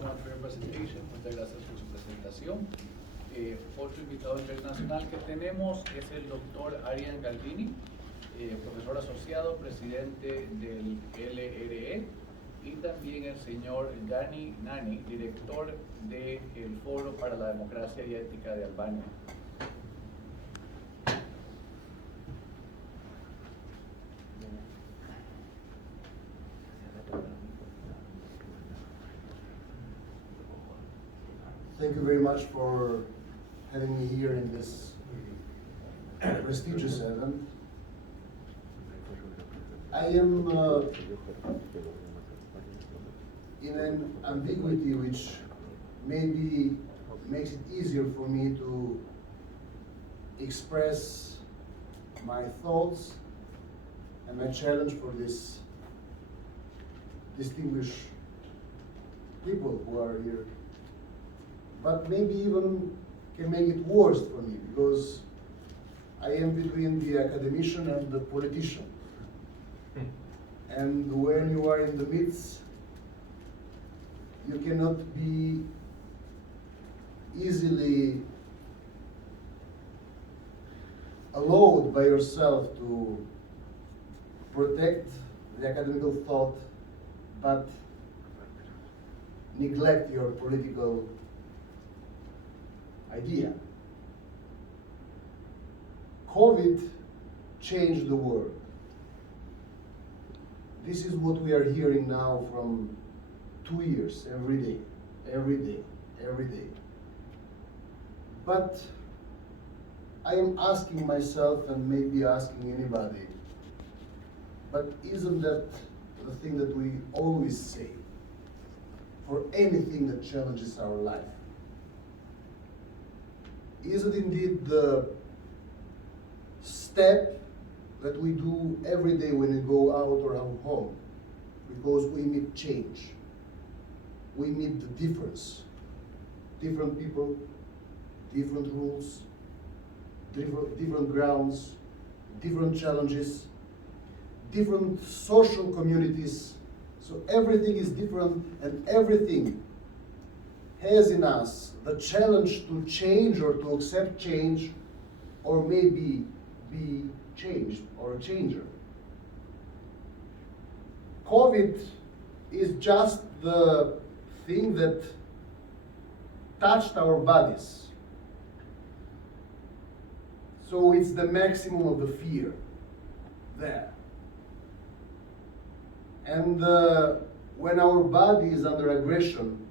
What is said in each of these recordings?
so much for your presentation. Muchas gracias por su presentación. Otro invitado internacional que tenemos es el doctor Arian Galdini, profesor asociado, presidente del LRE, y también el señor Dani Nani, director del Foro para la Democracia y Ética de Albania. Thank you very much for having me here in this prestigious event. I am in an ambiguity which maybe makes it easier for me to express my thoughts and my challenge for this distinguished people who are here. But maybe even can make it worse for me, because I am between the academician and the politician. And when you are in the midst, you cannot be easily allowed by yourself to protect the academical thought, but neglect your political idea. COVID changed the world. This is what we are hearing now from 2 years, every day, every day, every day. But I am asking myself, and maybe asking anybody, but isn't that the thing that we always say for anything that challenges our life? Is it indeed the step that we do every day when we go out or out home? Because we meet change. We meet the difference. Different people, different rules, different grounds, different challenges, different social communities. So everything is different, and everything has in us the challenge to change or to accept change, or maybe be changed or a changer. COVID is just the thing that touched our bodies. So it's the maximum of the fear there. And when our body is under aggression,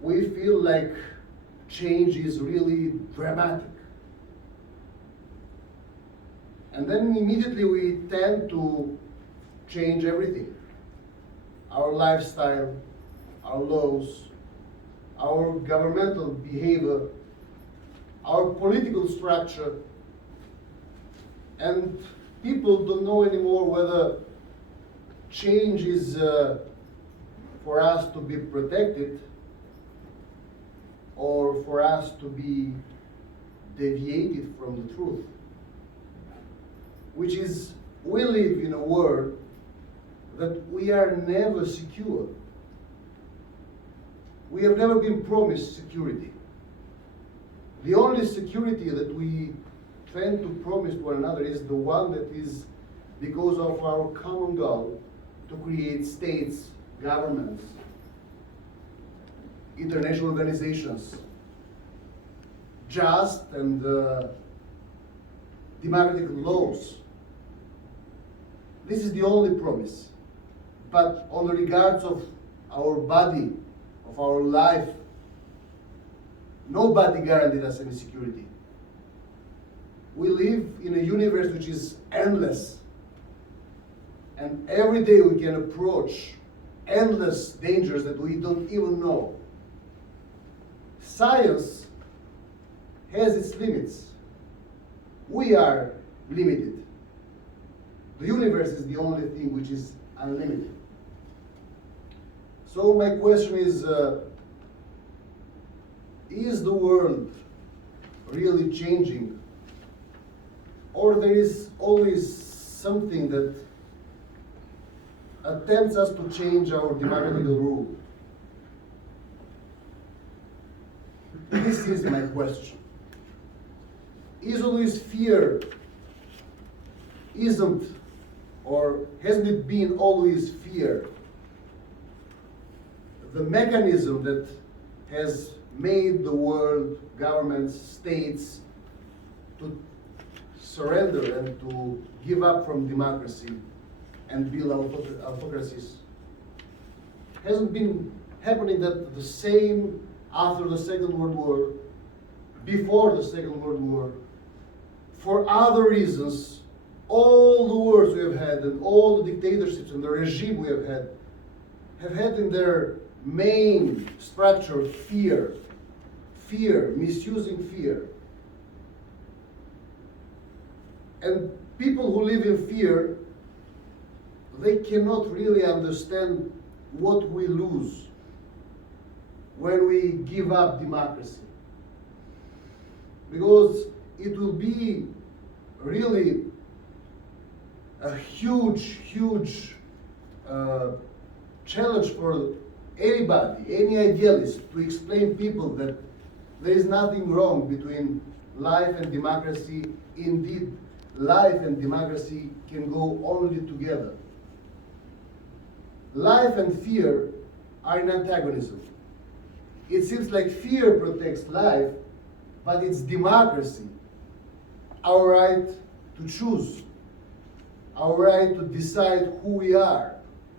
we feel like change is really dramatic. And then immediately we tend to change everything. Our lifestyle, our laws, our governmental behavior, our political structure. And people don't know anymore whether change is for us to be protected or for us to be deviated from the truth. Which is, we live in a world that we are never secure. We have never been promised security. The only security that we tend to promise to one another is the one that is because of our common goal to create states, governments, international organizations, just and democratic laws. This is the only promise. But on the regards of our body, of our life, nobody guaranteed us any security. We live in a universe which is endless. And every day we can approach endless dangers that we don't even know. Science has its limits. We are limited. The universe is the only thing which is unlimited. So my question is the world really changing? Or there is always something that attempts us to change our democratic rule? This is my question. Is always fear, isn't, or hasn't it been always fear, the mechanism that has made the world, governments, states, to surrender and to give up from democracy and build autocracies? Hasn't been happening that the same after the Second World War, before the Second World War, for other reasons, all the wars we have had and all the dictatorships and the regime we have had in their main structure fear, misusing fear. And people who live in fear, they cannot really understand what we lose when we give up democracy. Because it will be really a huge challenge for anybody, any idealist, to explain people that there is nothing wrong between life and democracy. Indeed, life and democracy can go only together. Life and fear are in antagonism. It seems like fear protects life, but it's democracy, our right to choose, our right to decide who we are,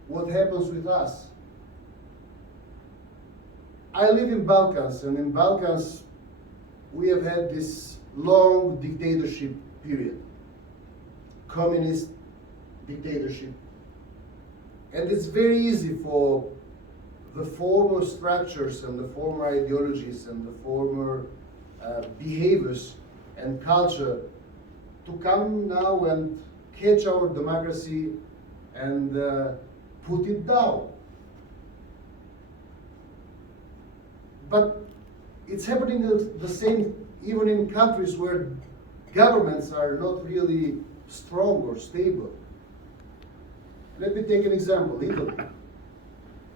what happens with us. I live in Balkans, and in Balkans we have had this long dictatorship period, communist dictatorship. And it's very easy for the former structures and the former ideologies and the former behaviors and culture to come now and catch our democracy and put it down. But it's happening the same even in countries where governments are not really strong or stable. Let me take an example, Italy.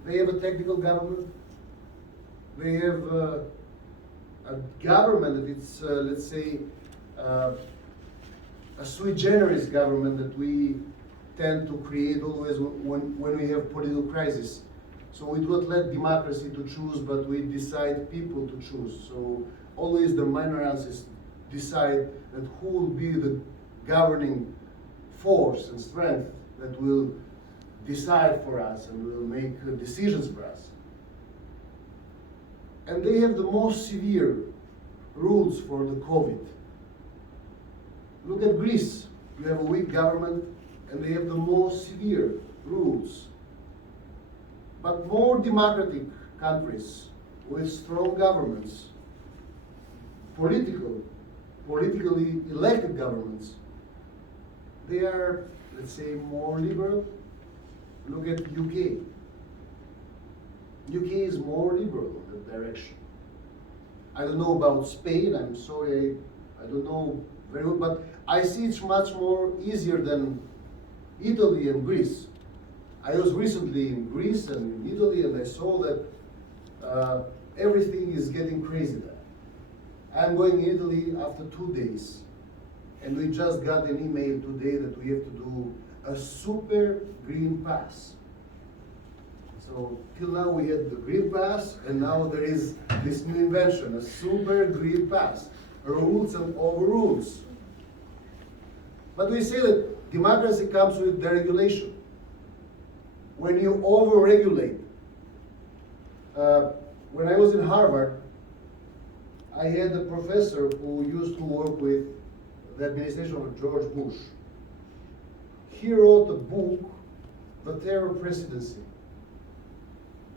They have a technical government. They have a government that it's, let's say, a sui generis government that we tend to create always when we have political crisis. So we do not let democracy to choose, but we decide people to choose. So always the minorities decide that who will be the governing force and strength that will decide for us and will make decisions for us. And they have the most severe rules for the COVID. Look at Greece. You have a weak government and they have the most severe rules. But more democratic countries with strong governments, politically elected governments, they are, let's say, more liberal. Look at UK. UK is more liberal in that direction. I don't know about Spain, I'm sorry, I don't know very well, but I see it's much more easier than Italy and Greece. I was recently in Greece and in Italy and I saw that everything is getting crazy there. I'm going in Italy after 2 days and we just got an email today that we have to do a super green pass. So till now we had the green pass and now there is this new invention, a super green pass. Rules and overrules. But we say that democracy comes with deregulation. When you over-regulate, when I was in Harvard, I had a professor who used to work with the administration of George Bush. He wrote a book, The Terror Presidency.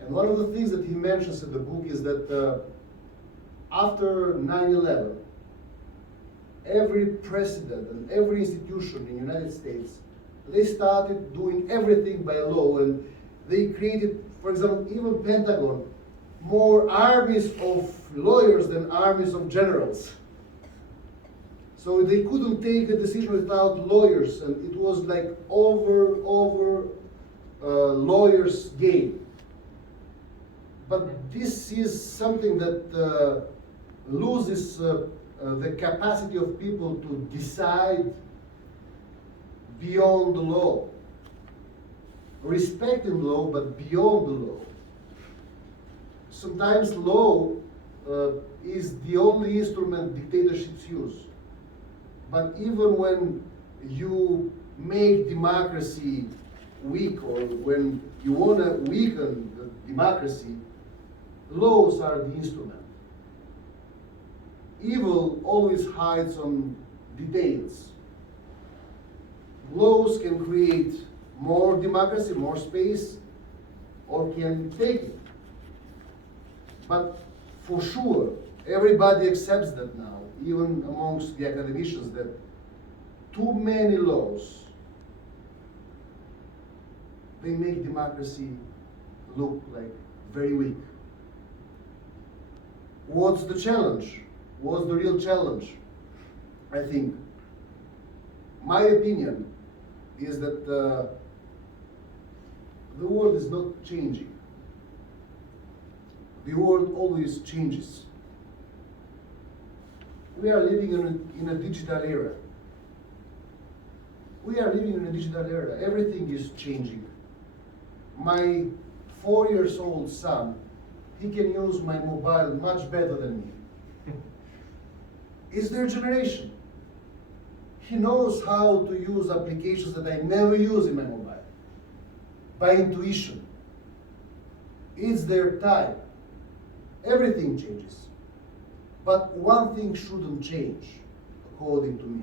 And one of the things that he mentions in the book is that after 9/11, every president and every institution in the United States, they started doing everything by law, and they created, for example, even Pentagon, more armies of lawyers than armies of generals. So they couldn't take a decision without lawyers, and it was like over lawyers' game. But this is something that loses the capacity of people to decide beyond the law, respecting law, but beyond the law. Sometimes law is the only instrument dictatorships use. But even when you make democracy weak, or when you want to weaken the democracy, laws are the instrument. Evil always hides on details. Laws can create more democracy, more space, or can take it. But for sure, everybody accepts that now, even amongst the academicians, that too many laws, they make democracy look like very weak. What's the challenge? What's the real challenge? I think, my opinion is that the world is not changing. The world always changes. We are living in a digital era. We are living in a digital era. Everything is changing. My 4-year-old son, he can use my mobile much better than me. It's their generation. He knows how to use applications that I never use in my mobile, by intuition. It's their time. Everything changes. But one thing shouldn't change, according to me: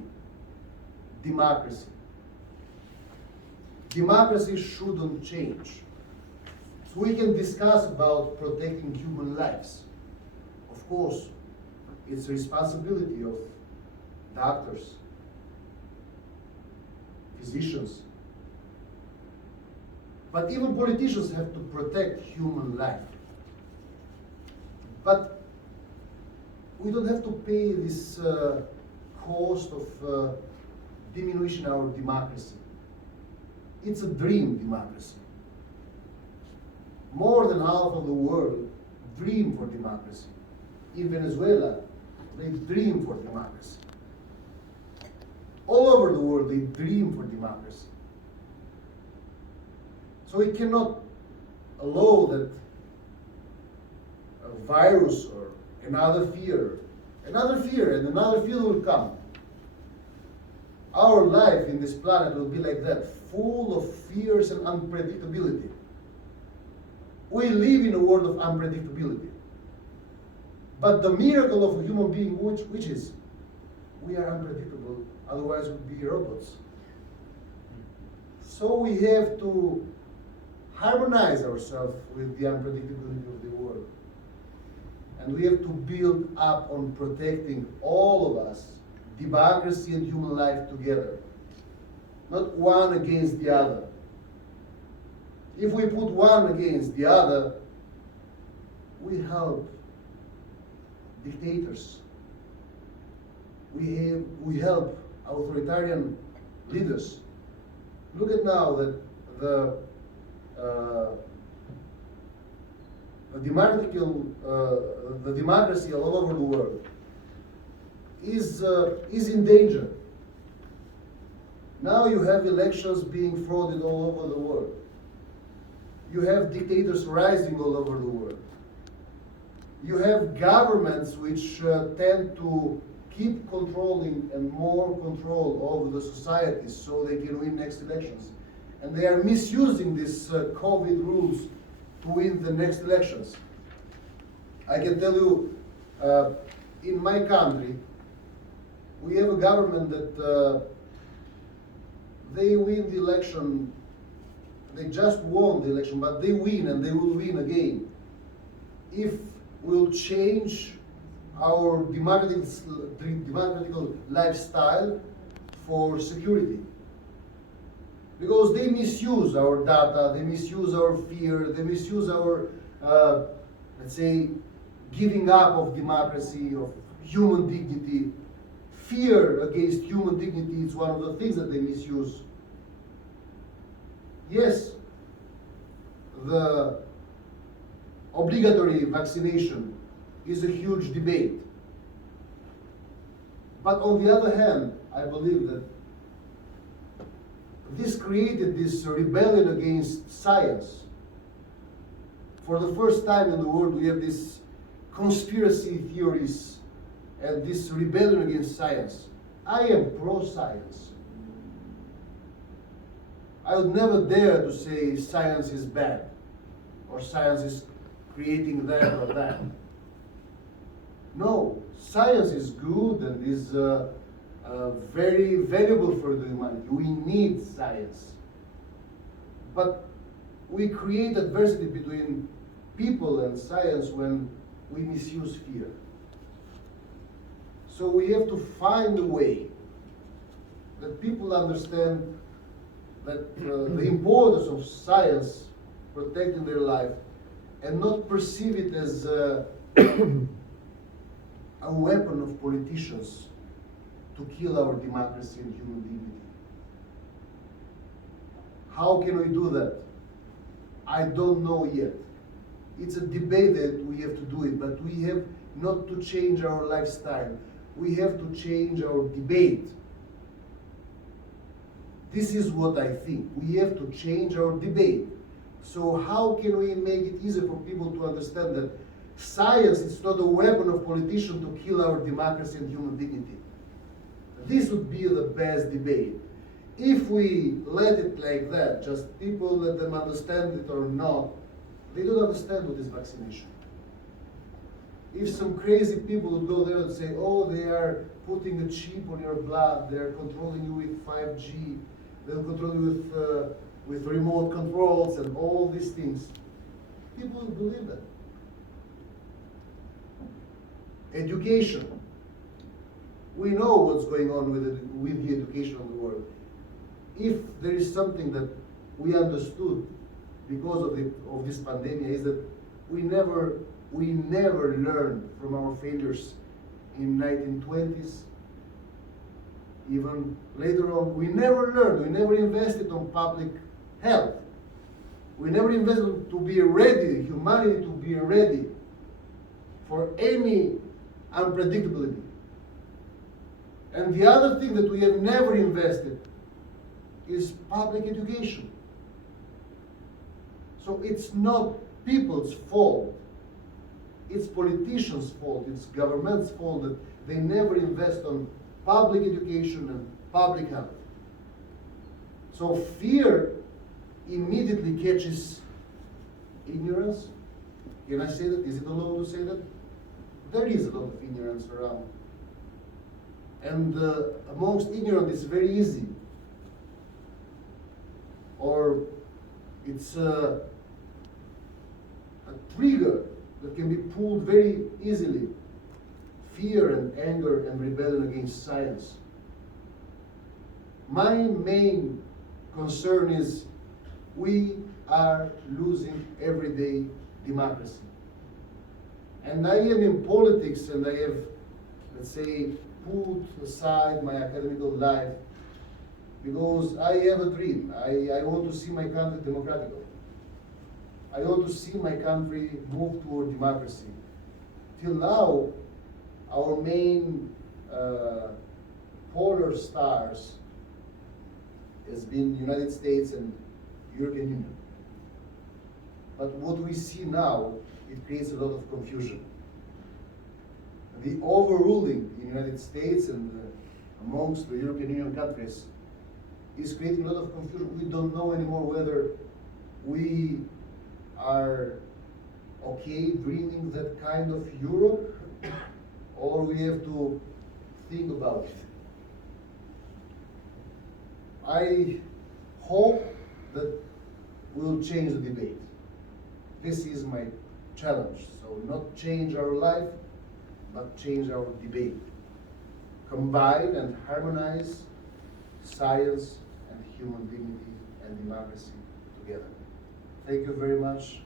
democracy. Democracy shouldn't change. So we can discuss about protecting human lives. Of course, it's a responsibility of doctors, physicians. But even politicians have to protect human life. But we don't have to pay this cost of diminishing our democracy. It's a dream democracy. More than half of the world dream for democracy. In Venezuela, they dream for democracy. All over the world, they dream for democracy. So we cannot allow that a virus or another fear and another fear will come. Our life in this planet will be like that, full of fears and unpredictability. We live in a world of unpredictability. But the miracle of a human being, which is, we are unpredictable, otherwise we'd be robots. So we have to harmonize ourselves with the unpredictability of the world. And we have to build up on protecting all of us, democracy and human life together, not one against the other. If we put one against the other, we help dictators. We help authoritarian leaders. Look at now that the democracy all over the world is in danger. Now you have elections being frauded all over the world. You have dictators rising all over the world. You have governments which tend to keep controlling and more control over the societies so they can win next elections. And they are misusing these COVID rules to win the next elections. I can tell you, in my country, we have a government that they win the election. They just won the election, but they win and they will win again if we'll change our democratical lifestyle for security. Because they misuse our data, they misuse our fear, they misuse our, let's say, giving up of democracy, of human dignity. Fear against human dignity is one of the things that they misuse. Yes, the obligatory vaccination is a huge debate. But on the other hand, I believe that this created this rebellion against science. For the first time in the world, we have these conspiracy theories and this rebellion against science. I am pro-science. I would never dare to say science is bad or science is creating that or that. No, science is good and is very valuable for the humanity. We need science. But we create adversity between people and science when we misuse fear. So we have to find a way that people understand that the importance of science protecting their life and not perceive it as a weapon of politicians to kill our democracy and human dignity. How can we do that? I don't know yet. It's a debate that we have to do it, but we have not to change our lifestyle. We have to change our debate. This is what I think. We have to change our debate. So how can we make it easier for people to understand that science is not a weapon of politicians to kill our democracy and human dignity? This would be the best debate. If we let it like that, just people let them understand it or not, they don't understand what is vaccination. If some crazy people would go there and say, oh, they are putting a chip on your blood, they are controlling you with 5G, they'll control you with remote controls and all these things, people will believe that. Education. We know what's going on with the education of the world. If there is something that we understood because of this pandemic is that we never learned from our failures in 1920s, even later on. We never learned, we never invested on public health. We never invested to be ready, humanity to be ready for any unpredictability. And the other thing that we have never invested is public education. So it's not people's fault. It's politicians' fault, it's government's fault that they never invest on public education and public health. So fear immediately catches ignorance. Can I say that? Is it allowed to say that? There is a lot of ignorance around. And amongst ignorant, it's very easy. Or it's a trigger that can be pulled very easily. Fear and anger and rebellion against science. My main concern is we are losing everyday democracy. And I am in politics and I have, let's say, put aside my academical life because I have a dream. I want to see my country democratic. I want to see my country move toward democracy. Till now, our main polar stars has been United States and European Union. But what we see now, it creates a lot of confusion. The overruling in the United States and amongst the European Union countries is creating a lot of confusion. We don't know anymore whether we are okay dreaming that kind of Europe or we have to think about it. I hope that we'll change the debate. This is my challenge. So not change our life, but change our debate. Combine and harmonize science and human dignity and democracy together. Thank you very much.